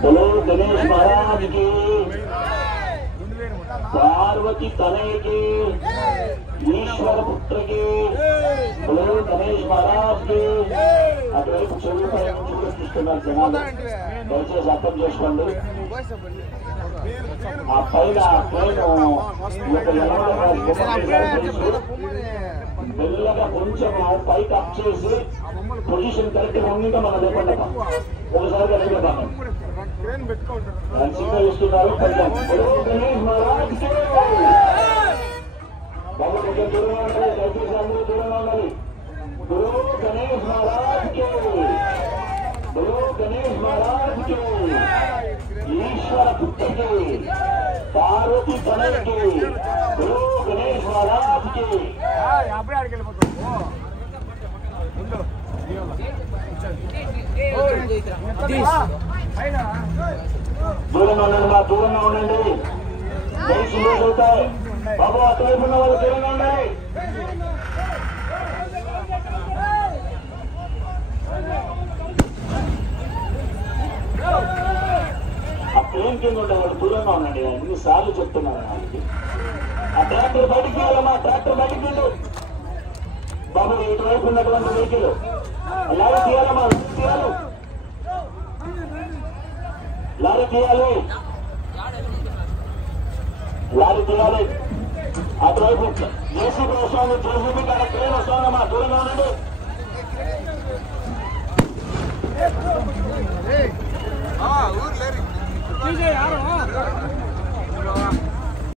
बोलो गणेश महाराज की, पार्वती तनय की, ईश्वर पुत्र की, बोलो गणेश महाराज की। అటువైపు చెవులు పై నుంచి కూడా చూస్తున్నారు జనాలు, దయచేసి అర్థం చేసుకోండి. ఆ పైన మెల్లగా కొంచెం పైకి అప్ చేసి పొజిషన్ కరెక్ట్ గా ఉంది. మన లేకుండా ఒకసారి కలిగిపోతాను సిగ్నల్ ఇస్తున్నారు. గణేష్ మహారాజ్ బాబు కొంచెం దూరంగా ఉండాలి, దయచేసి అందరూ దూరంగా ఉండాలి. గురు గణేష్ మహారాజ్ కి, గురు గణేష్ మహారాజ్ కి, ఈశ్వర పుత్రకి, పార్వతి తనయకి, గురు గణేష్ మహారాజ్ కి. దూరంగా ఉండండి మా, దూరంగా ఉండండి. దయచేసి మూవ్ అవుతాయి బాబు, అటువైపు ఉన్న వాళ్ళు దూరంగా ఉండండి. ఆ ప్లేన్ కింద ఉండేవాళ్ళు దూరంగా ఉండండి. ఎన్నిసార్లు చెప్తున్నారు వాళ్ళకి. ఆ ట్రాక్టర్ బయటికి తీయాలమ్మా, ట్రాక్టర్ బయటికి తీయదు బాబు. ఇటువైపు ఉన్నటువంటి వెహికల్ లారీ తీయాలమ్మా, తీయాలి, లారీ తీయాలి, లారీ తీయాలి. అటువైపు జేసీబీ వస్తుంది, జేసీబీ కాడ ట్రైన్ వస్తుందమ్మా, దూరంగా ఉండండి. ఊరు లేరు